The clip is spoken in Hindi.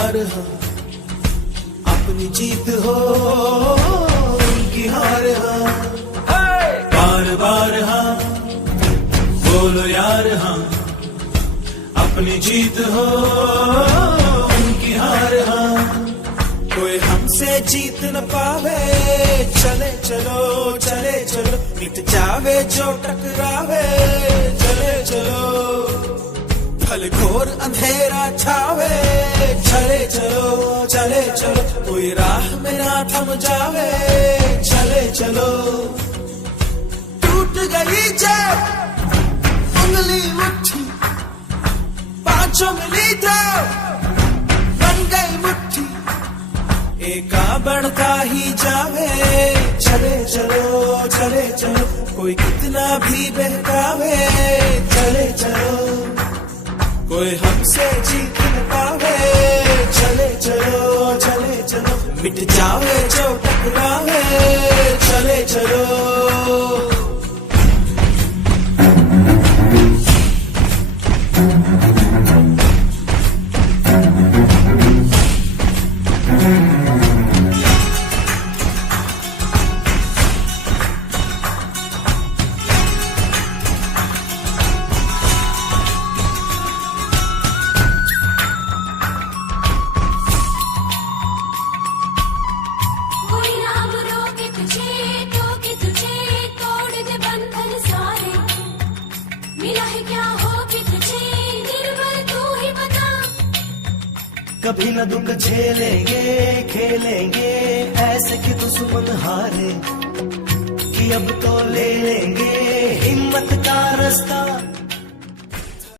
यार हाँ, अपनी जीत हो उनकी हार हाँ, बार बार हाँ बोलो यार हाँ, अपनी जीत हो उनकी हार हाँ, कोई हमसे जीत न पावे, चले चलो चले चलो, मिट जावे जो टकरावे, चले चलो भले घोर अंधेरा छावे, चले चलो कोई राह में ना थम जावे, चले चलो टूट गई जब उंगली मुट्ठी, पांचों मिली तो बन गई मुट्ठी, एका बढ़ता ही जावे, चले चलो कोई कितना भी बहकावे, चले चलो कोई हमसे जीत न पावे, चले चलो मिट जावे जो टकरावे, चले चलो कभी न दुख झेलेंगे खेलेंगे ऐसे कि दुश्मन हारे, कि अब तो ले लेंगे हिम्मत का रास्ता।